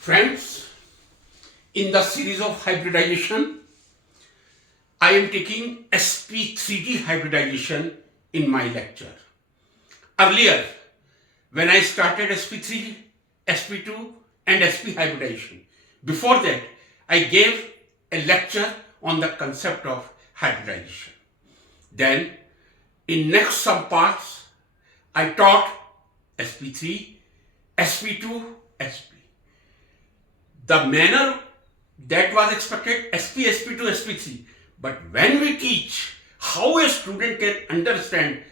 Friends, in the series of hybridization, I am taking sp3d hybridization in my lecture. Earlier, when I started sp3, sp2 and sp hybridization, before that, I gave a lecture on the concept of hybridization. Then, in next some parts, I taught sp3, sp2, sp. The manner that was expected, sp, sp2, sp3. But when we teach how a student can understand,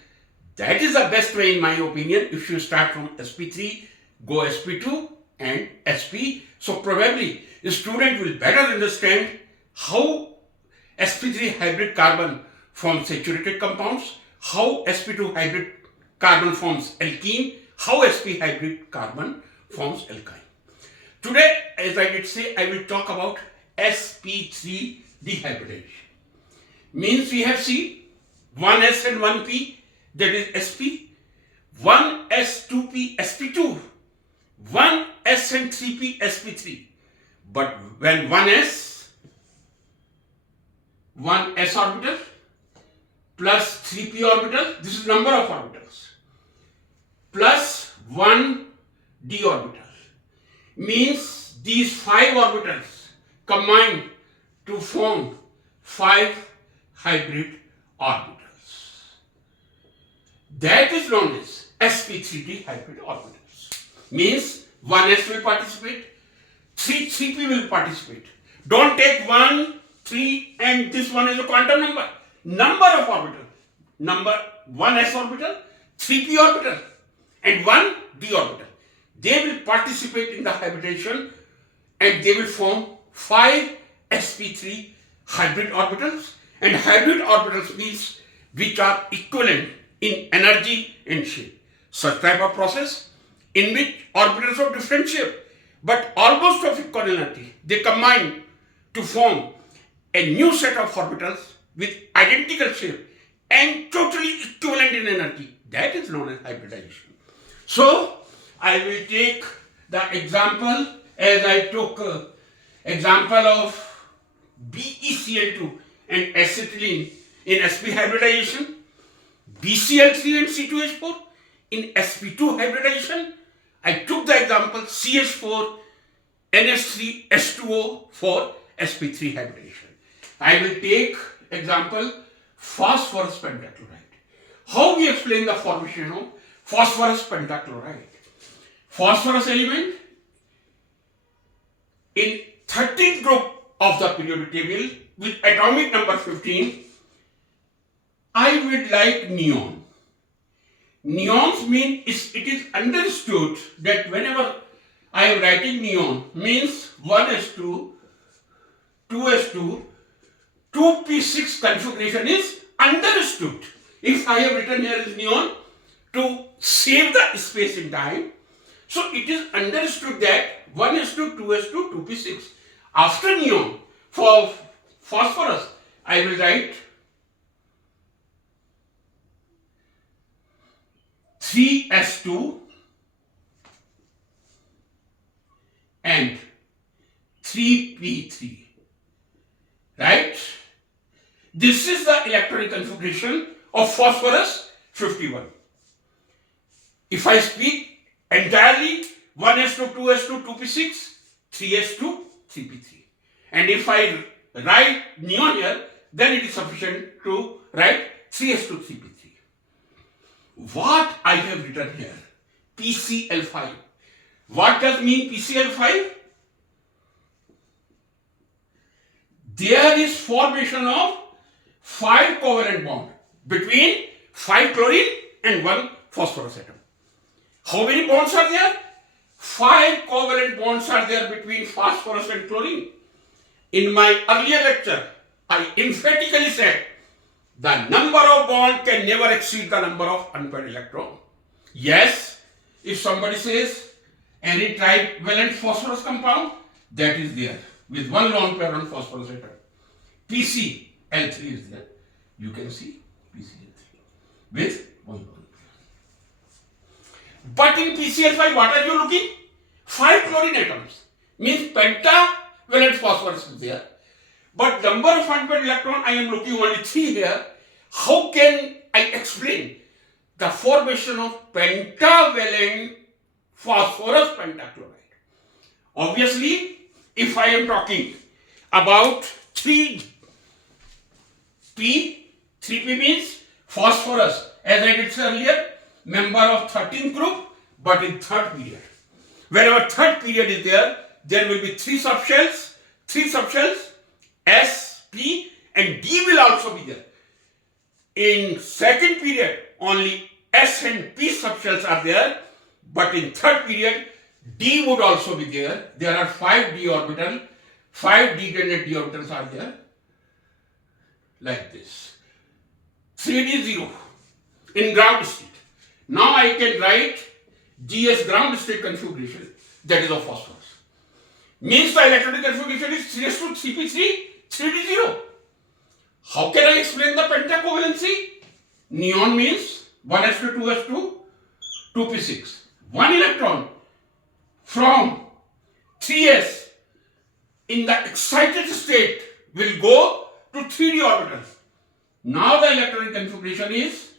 that is the best way in my opinion. If you start from sp3, go sp2 and sp. So probably a student will better understand how sp3 hybrid carbon forms saturated compounds, how sp2 hybrid carbon forms alkene, how sp hybrid carbon forms alkyne. Today, as I did say, I will talk about sp3 dehybridization. Means we have seen 1s and 1p, that is sp, 1s, 2p, sp2, 1s and 3p, sp3. But when 1s orbital plus 3p orbital, this is number of orbitals, plus 1 d orbital, means these 5 orbitals combine to form 5 hybrid orbitals. That is known as sp3d hybrid orbitals. Means 1s will participate, 3p will participate. Don't take 1, 3 and this one is a quantum number. Number of orbital. Number 1s orbital, 3p orbital and 1 d orbital. They will participate in the hybridization and they will form 5 sp3 hybrid orbitals. And hybrid orbitals means which are equivalent in energy and shape. Such type of process in which orbitals of different shape but almost of equal energy, they combine to form a new set of orbitals with identical shape and totally equivalent in energy. That is known as hybridization. So, I will take the example as I took example of BeCl2 and acetylene in sp hybridization, BCl3 and C2H4 in sp2 hybridization. I took the example CH4 NH3 H2O for sp3 hybridization. I will take example phosphorus pentachloride. How we explain the formation of phosphorus pentachloride? Phosphorus element in 13th group of the periodic table with atomic number 15, I would like neon. Neons mean it is understood that whenever I am writing neon means 1s2, 2s2, 2p6 configuration is understood. If I have written here as neon to save the space in time, so it is understood that 1s2, 2s2, 2p6. After neon, for phosphorus, I will write 3s2 and 3p3. Right? This is the electronic configuration of phosphorus 51. If I speak entirely 1s2, 2s2, 2p6, 3s2, 3p3. And if I write neon here, then it is sufficient to write 3s2, 3p3. What I have written here, PCl5. What does mean PCl5? There is formation of 5 covalent bond between 5 chlorine and 1 phosphorus atom. How many bonds are there? 5 covalent bonds are there between phosphorus and chlorine. In my earlier lecture, I emphatically said the number of bonds can never exceed the number of unpaired electrons. Yes, if somebody says any trivalent phosphorus compound, that is there with 1 lone pair on phosphorus atom. PCl3 is there. You can see PCl3 with 1 lone pair. But in PCl5, what are you looking? 5 chlorine atoms. means pentavalent phosphorus is there. But number of unpaired electron, I am looking only 3 here. How can I explain the formation of pentavalent phosphorus pentachloride? Obviously, if I am talking about 3P, 3P means phosphorus, as I did say earlier, member of 13th group, but in third period. Wherever third period is there will be 3 subshells, S, P, and D will also be there. In second period, only S and P subshells are there, but in third period, D would also be there. There are 5 d orbital, 5 degraded d orbitals are there, like this. 3d 0 in ground state. Now I can write GS ground state configuration, that is of phosphorus. Means the electronic configuration is 3s2 3p3 3d 0. How can I explain the pentacovalency? Neon means 1s2 2s2 2p6. One electron from 3s in the excited state will go to 3d orbital. Now the electronic configuration is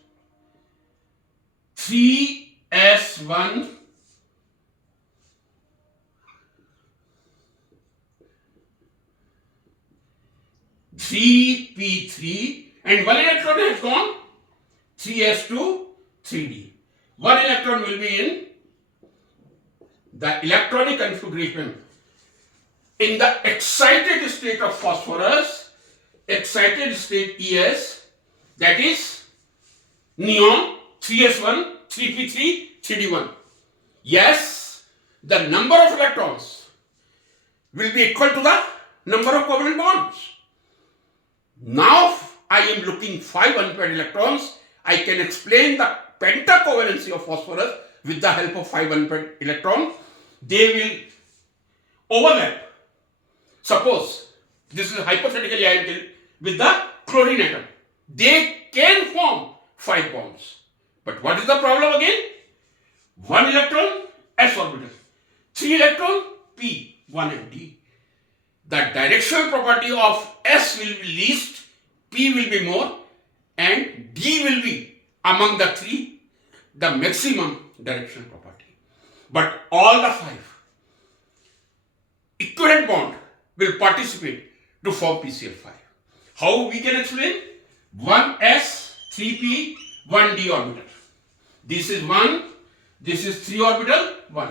3s1 3p3, and one electron has gone 3s2 3d. One electron will be in the electronic configuration in the excited state of phosphorus, excited state ES, that is neon 3s1 3p3 3d1. Yes, the number of electrons will be equal to the number of covalent bonds. Now I am looking 5 unpaired electrons. I can explain the pentacovalency of phosphorus with the help of 5 unpaired electrons. They will overlap. Suppose this is hypothetically I am telling with the chlorine atom. They can form 5 bonds. But what is the problem again? 1 electron s orbital, 3 electron p, 1 and d. The directional property of S will be least, P will be more, and D will be among the 3 the maximum directional property. But all the 5 equivalent bond will participate to form PCl5. How we can explain? 1s, 3p, 1d orbital. This is 1, this is 3 orbital, 1.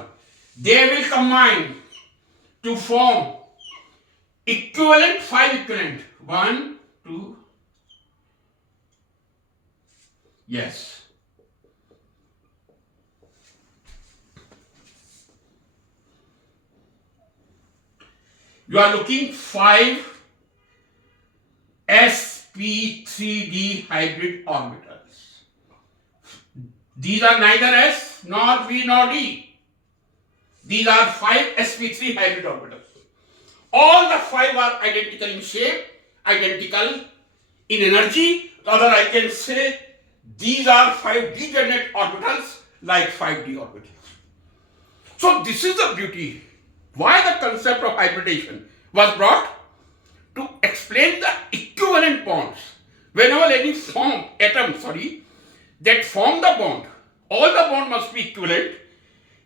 They will combine to form equivalent, 5 equivalent. 1, 2, yes. You are looking 5 sp3d hybrid orbitals. These are neither s nor p nor d. These are 5 sp3 hybrid orbitals. All the 5 are identical in shape, identical in energy. Rather, I can say these are 5 degenerate orbitals like 5d orbitals. So this is the beauty. Why the concept of hybridization was brought? To explain the equivalent bonds. Whenever any atom that form the bond, all the bond must be equivalent.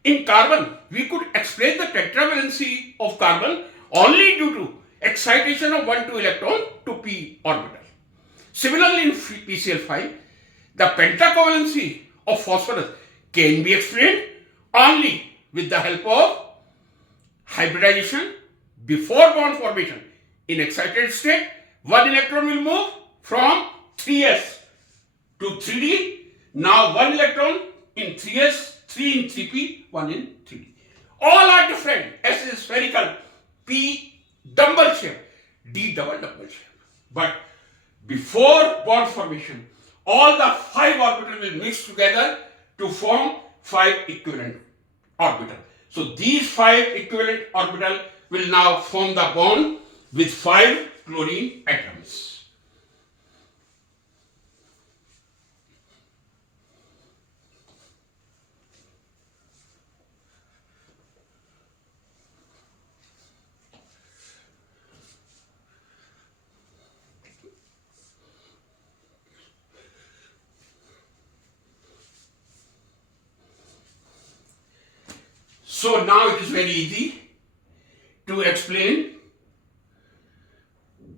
In carbon, we could explain the tetravalency of carbon only due to excitation of 1, 2 electron to p orbital. Similarly, in PCl5, the pentacovalency of phosphorus can be explained only with the help of hybridization before bond formation. In excited state, 1 electron will move from 3s to 3d. Now 1 electron in 3s, 3 in 3p, 1 in 3d. All are different. S is spherical, P double shape, D double shape. But before bond formation, all the 5 orbitals will mix together to form 5 equivalent orbitals. So these 5 equivalent orbitals will now form the bond with 5 chlorine atoms. So now it is very easy to explain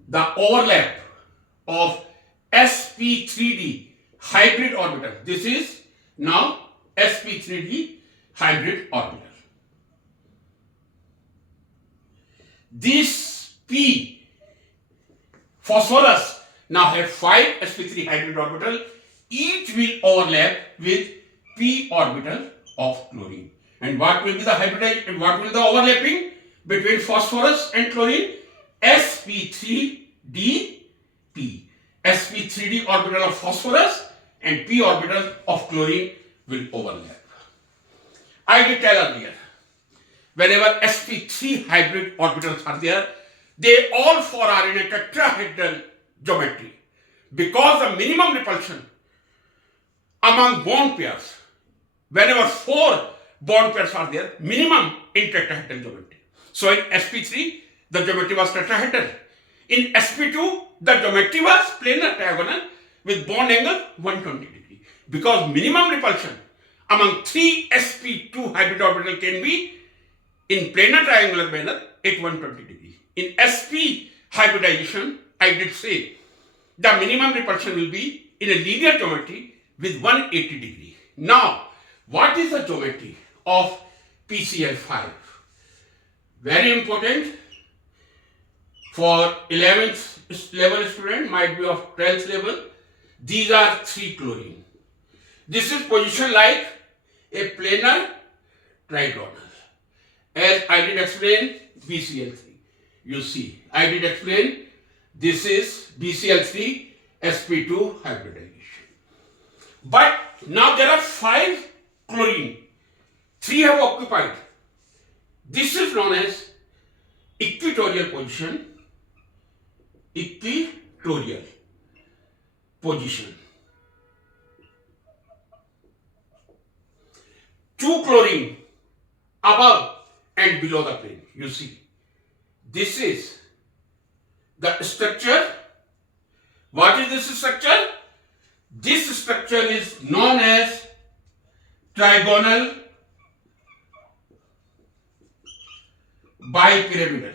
the overlap of sp3d hybrid orbital. This is now sp3d hybrid orbital. This p phosphorus now have 5 sp3 hybrid orbital. Each will overlap with p orbital of chlorine. And what will be the hybridization? What will be the overlapping between phosphorus and chlorine? sp3d p. sp3d orbital of phosphorus and p orbital of chlorine will overlap. I did tell earlier, whenever sp3 hybrid orbitals are there, they all four are in a tetrahedral geometry, because the minimum repulsion among bond pairs, whenever 4 bond pairs are there, minimum in tetrahedral geometry. So in sp3, the geometry was tetrahedral. In sp2, the geometry was planar trigonal with bond angle 120 degree. Because minimum repulsion among 3 sp2 hybrid orbital can be in planar triangular manner at 120 degree. In sp hybridization, I did say the minimum repulsion will be in a linear geometry with 180 degree. Now, what is the geometry of PCl5? Very important for 11th level student, might be of 12th level. These are 3 chlorine. This is position like a planar trigonal. As I did explain BCl3. You see, I did explain this is BCl3 sp2 hybridization. But now there are 5 chlorine. 3 have occupied. This is known as equatorial position. Equatorial position. 2 chlorine above and below the plane. You see, this is the structure. What is this structure? This structure is known as trigonal bipyramidal.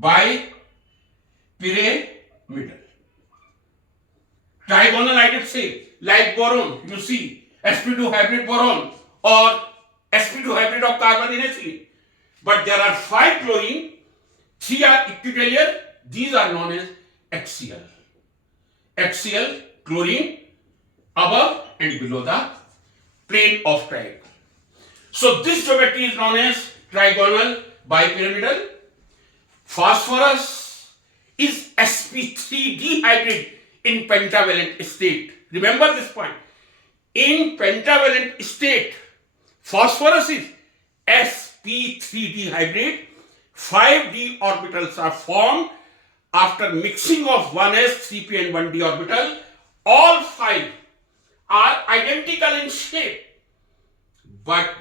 Bipyramidal. Trigonal, I did say, like boron, you see, sp2 hybrid boron or sp2 hybrid of carbon in ethylene. But there are 5 chlorine, 3 are equatorial, these are known as axial. Axial chlorine above and below the plane of triangle. So this geometry is known as trigonal bipyramidal. Phosphorus is sp3d hybrid in pentavalent state. Remember this point. In pentavalent state, phosphorus is sp3d hybrid. 5d orbitals are formed after mixing of 1s, 3p and 1d orbital. All 5 are identical in shape. But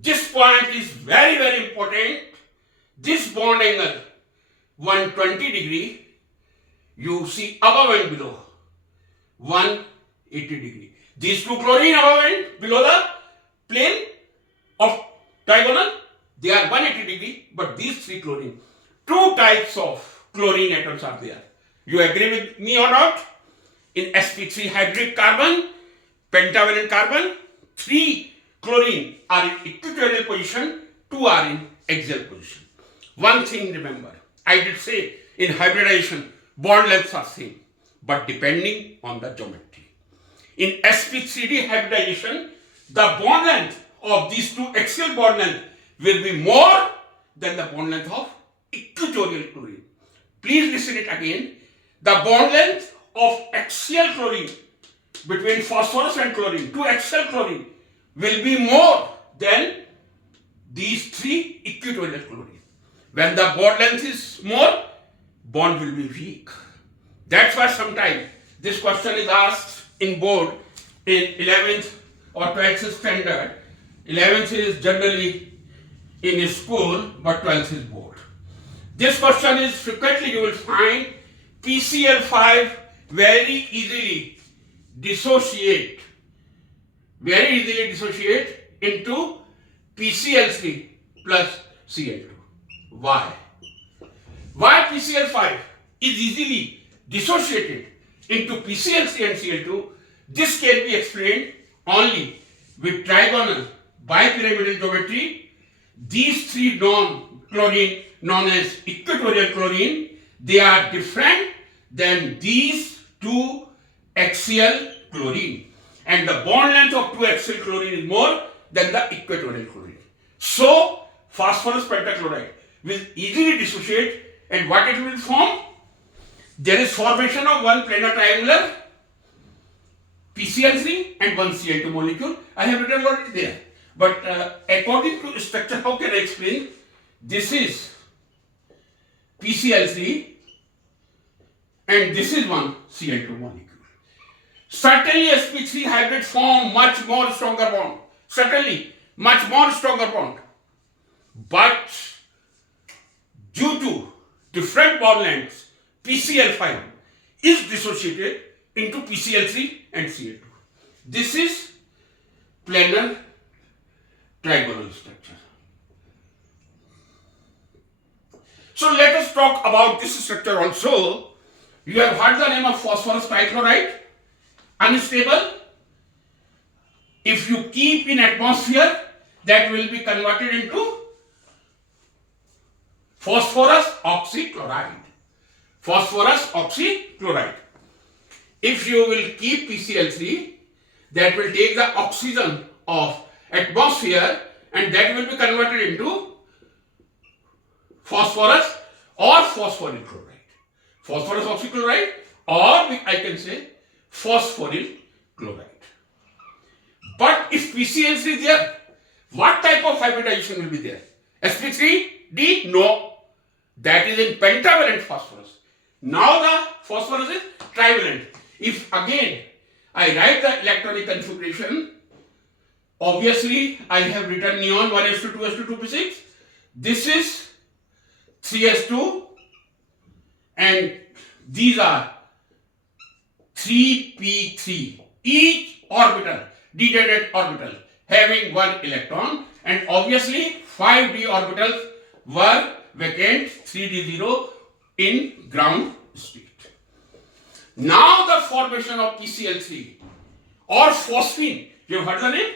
this point is very, very important. This bond angle 120 degree, you see above and below 180 degree. These 2 chlorine above and below the plane of trigonal, they are 180 degree, but these 3 chlorine, 2 types of chlorine atoms are there. You agree with me or not? In sp3 hybrid carbon, pentavalent carbon, 3 chlorine are in equatorial position, 2 are in axial position. One thing remember, I did say in hybridization, bond lengths are same, but depending on the geometry. In sp3d hybridization, the bond length of these 2 axial bond length will be more than the bond length of equatorial chlorine. Please listen it again. The bond length of axial chlorine between phosphorus and chlorine, 2 axial chlorine, will be more than these 3 equatorial chlorine. When the bond length is more, bond will be weak. That's why sometimes this question is asked in board in 11th or 12th standard. 11th is generally in school, but 12th is board. This question is frequently you will find PCl5 very easily dissociate into PCl3 plus Cl2. Why? Why PCl5 is easily dissociated into PCl3 and Cl2? This can be explained only with trigonal bipyramidal geometry. These three non-chlorine known as equatorial chlorine, they are different than these two axial chlorine, and the bond length of two axial chlorine is more than the equatorial chlorine. So phosphorus pentachloride will easily dissociate, and what it will form? There is formation of one planar triangular PCl3 and one Cl2 molecule. I have written about it there. But according to structure, how can I explain? This is PCl3 and this is one Cl2 molecule. Certainly sp3 hybrid form much more stronger bond. Certainly much more stronger bond. But due to different bond lengths, PCl5 is dissociated into PCl3 and Cl2. This is planar trigonal structure. So let us talk about this structure also. You have heard the name of phosphorus trichloride, unstable. If you keep in atmosphere, that will be converted into phosphorus oxychloride. Phosphorus oxychloride. If you will keep PCl3, that will take the oxygen of atmosphere and that will be converted into phosphorus or phosphoryl chloride. Phosphorus oxychloride, or I can say phosphoryl chloride. But if PCl3 is there, what type of hybridization will be there? sp3d? No. That is in pentavalent phosphorus. Now the phosphorus is trivalent. If again I write the electronic configuration, obviously I have written neon 1s2 2s2 2p6. This is 3s2 and these are 3p3. Each orbital, degenerate orbital, having one electron, and obviously 5d orbitals were vacant, 3d0 in ground state. Now the formation of PCl3 or phosphine, you have heard the name?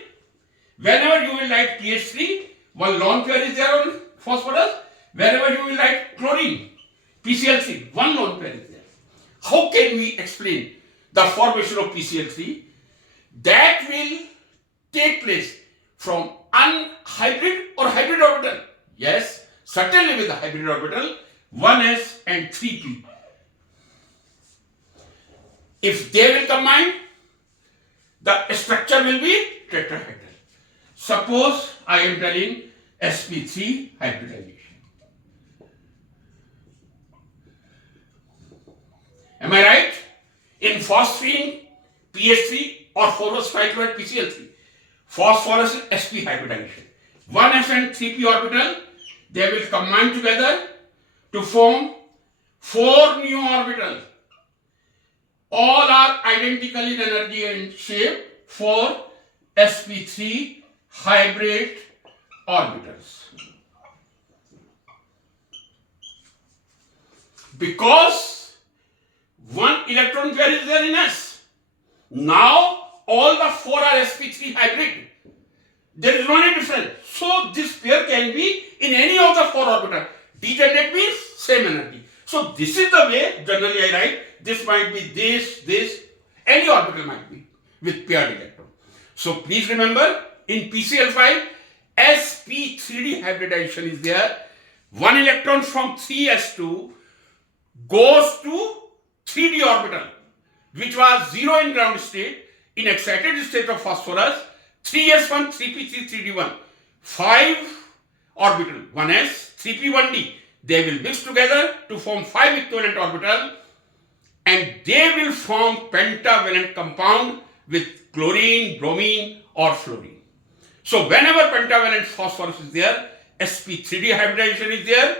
Whenever you will write PH3, one lone pair is there on phosphorus. Wherever you will write chlorine, PCl3, one lone pair is there. How can we explain the formation of PCl3? That will take place from unhybrid or hybrid orbital. Yes, certainly with the hybrid orbital, 1s and 3p. If they will combine, the structure will be tetrahedral. Suppose I am telling sp3 hybridization. Am I right? In phosphine, PH3 or phosphorus trichloride PCl3, phosphorus is sp hybridization. 1s and 3p orbital, they will combine together to form 4 new orbitals. All are identical in energy and shape for sp3 hybrid orbitals. Because one electron pair is there in S. Now all the 4 are sp3 hybrid. There is no any difference. So this pair can be in any of the 4 orbitals. Degenerate means same energy. So this is the way generally I write. This might be this, any orbital might be with paired electron. So please remember, in PCl5, sp3d hybridization is there. One electron from 3s2 goes to 3d orbital, which was 0 in ground state. In excited state of phosphorus, 3s1, 3p3, 3d1, 5 orbital, 1s, 3p, 1d. They will mix together to form 5 equivalent orbital, and they will form pentavalent compound with chlorine, bromine or fluorine. So whenever pentavalent phosphorus is there, sp3d hybridization is there.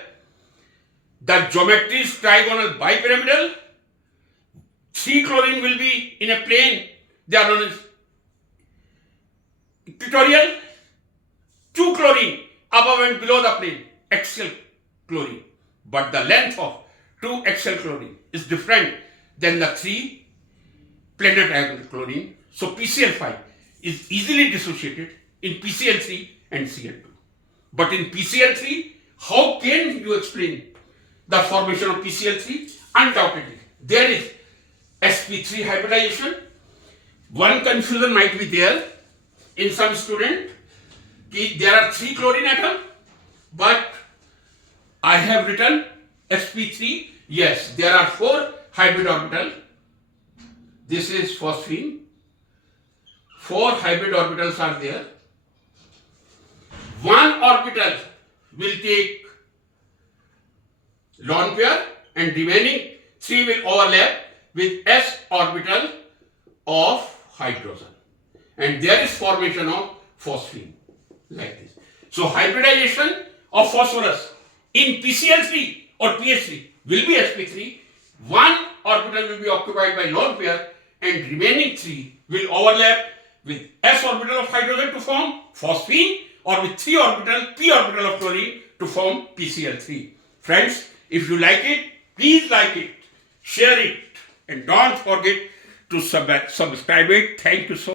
The geometry is trigonal bipyramidal. 3 chlorine will be in a plane. They are known as equatorial. 2 chlorine above and below the plane, axial chlorine. But the length of 2 axial chlorine is different than the 3 planar diagonal chlorine. So PCl5 is easily dissociated in PCl3 and Cl2. But in PCl3, how can you explain the formation of PCl3? Undoubtedly, there is sp3 hybridization. One confusion might be there in some student. There are 3 chlorine atoms, but I have written sp3. Yes, there are 4 hybrid orbitals. This is phosphine. 4 hybrid orbitals are there. One orbital will take lone pair and remaining 3 will overlap with s orbital of hydrogen. And there is formation of phosphine like this. So hybridization of phosphorus in PCl3 or PH3 will be sp3. One orbital will be occupied by lone pair and remaining 3 will overlap with s orbital of hydrogen to form phosphine, or with 3 orbital, p orbital of chlorine to form PCl3. Friends, if you like it, please like it, share it, and don't forget to subscribe it. Thank you so much.